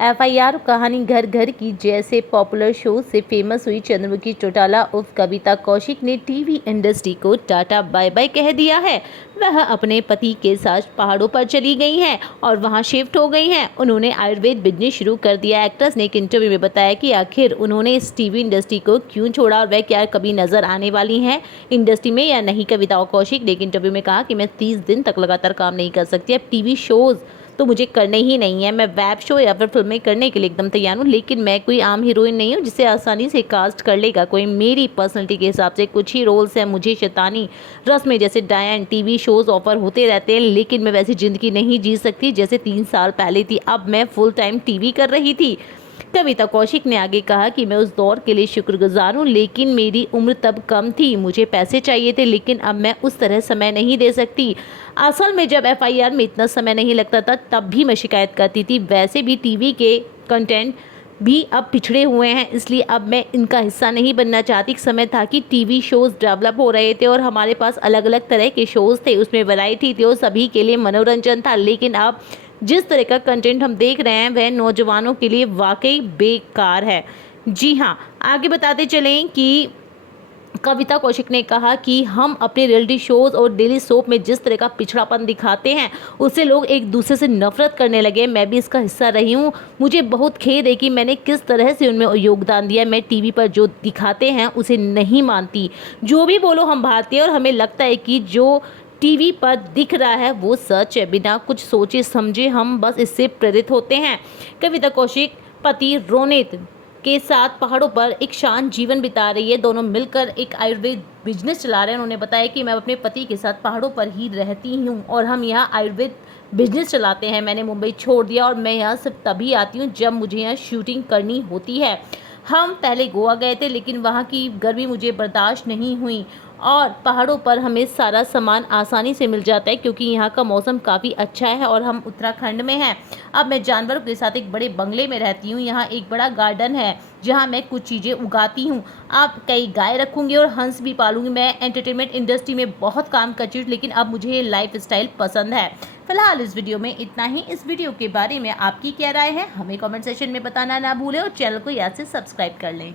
FIR कहानी घर घर की जैसे पॉपुलर शो से फेमस हुई चंद्रमुखी चौटाला उर्फ कविता कौशिक ने टीवी इंडस्ट्री को टाटा बाय बाय कह दिया है। वह अपने पति के साथ पहाड़ों पर चली गई हैं और वहां शिफ्ट हो गई हैं। उन्होंने आयुर्वेद बिजनेस शुरू कर दिया। एक्ट्रेस ने एक इंटरव्यू में बताया कि आखिर उन्होंने इस टीवी इंडस्ट्री को क्यों छोड़ा और वह क्या कभी नजर आने वाली हैं इंडस्ट्री में या नहीं। कविता कौशिक ने एक इंटरव्यू में कहा कि मैं 30 दिन तक लगातार काम नहीं कर सकती। अब टीवी शोज तो मुझे करने ही नहीं है। मैं वेब शो या फिर फिल्में करने के लिए एकदम तैयार हूँ, लेकिन मैं कोई आम हीरोइन नहीं हूँ जिसे आसानी से कास्ट कर लेगा कोई। मेरी पर्सनैलिटी के हिसाब से कुछ ही रोल्स हैं। मुझे शैतानी रस्में जैसे डायन टीवी शोज ऑफर होते रहते हैं, लेकिन मैं वैसी जिंदगी नहीं जी सकती जैसे 3 साल पहले थी। अब मैं फुल टाइम टीवी कर रही थी। कविता कौशिक ने आगे कहा कि मैं उस दौर के लिए शुक्रगुजार हूँ, लेकिन मेरी उम्र तब कम थी। मुझे पैसे चाहिए थे, लेकिन अब मैं उस तरह समय नहीं दे सकती। असल में जब एफआईआर में इतना समय नहीं लगता था तब भी मैं शिकायत करती थी। वैसे भी टीवी के कंटेंट भी अब पिछड़े हुए हैं, इसलिए अब मैं इनका हिस्सा नहीं बनना चाहती। एक समय था कि टीवी शोज डेवलप हो रहे थे और हमारे पास अलग अलग तरह के शोज थे, उसमें वैरायटी थी और सभी के लिए मनोरंजन था। लेकिन अब जिस तरह का कंटेंट हम देख रहे हैं वह नौजवानों के लिए वाकई बेकार है। जी हाँ, आगे बताते चलें कि कविता कौशिक ने कहा कि हम अपने रियलिटी शोज और डेली सोप में जिस तरह का पिछड़ापन दिखाते हैं उससे लोग एक दूसरे से नफरत करने लगे। मैं भी इसका हिस्सा रही हूँ। मुझे बहुत खेद है कि मैंने किस तरह से उनमें योगदान दिया। मैं टीवी पर जो दिखाते हैं उसे नहीं मानती। जो भी बोलो, हम भारतीय और हमें लगता है कि जो टीवी पर दिख रहा है वो सच है। बिना कुछ सोचे समझे हम बस इससे प्रेरित होते हैं। कविता कौशिक पति रोनित के साथ पहाड़ों पर एक शांत जीवन बिता रही है। दोनों मिलकर एक आयुर्वेद बिजनेस चला रहे हैं। उन्होंने बताया कि मैं अपने पति के साथ पहाड़ों पर ही रहती हूँ और हम यहाँ आयुर्वेद बिजनेस चलाते हैं। मैंने मुंबई छोड़ दिया और मैं यहाँ सिर्फ तभी आती हूँ जब मुझे यहाँ शूटिंग करनी होती है। हम पहले गोवा गए थे, लेकिन वहाँ की गर्मी मुझे बर्दाश्त नहीं हुई और पहाड़ों पर हमें सारा सामान आसानी से मिल जाता है क्योंकि यहाँ का मौसम काफ़ी अच्छा है और हम उत्तराखंड में हैं। अब मैं जानवरों के साथ एक बड़े बंगले में रहती हूँ। यहाँ एक बड़ा गार्डन है जहाँ मैं कुछ चीज़ें उगाती हूँ। अब कई गाय रखूँगी और हंस भी पालूंगी। मैं एंटरटेनमेंट इंडस्ट्री में बहुत काम कर चुकी हूँ, लेकिन अब मुझे ये लाइफ स्टाइल पसंद है। फिलहाल इस वीडियो में इतना ही। इस वीडियो के बारे में आपकी क्या राय है हमें कमेंट सेक्शन में बताना ना भूलें और चैनल को याद से सब्सक्राइब कर लें।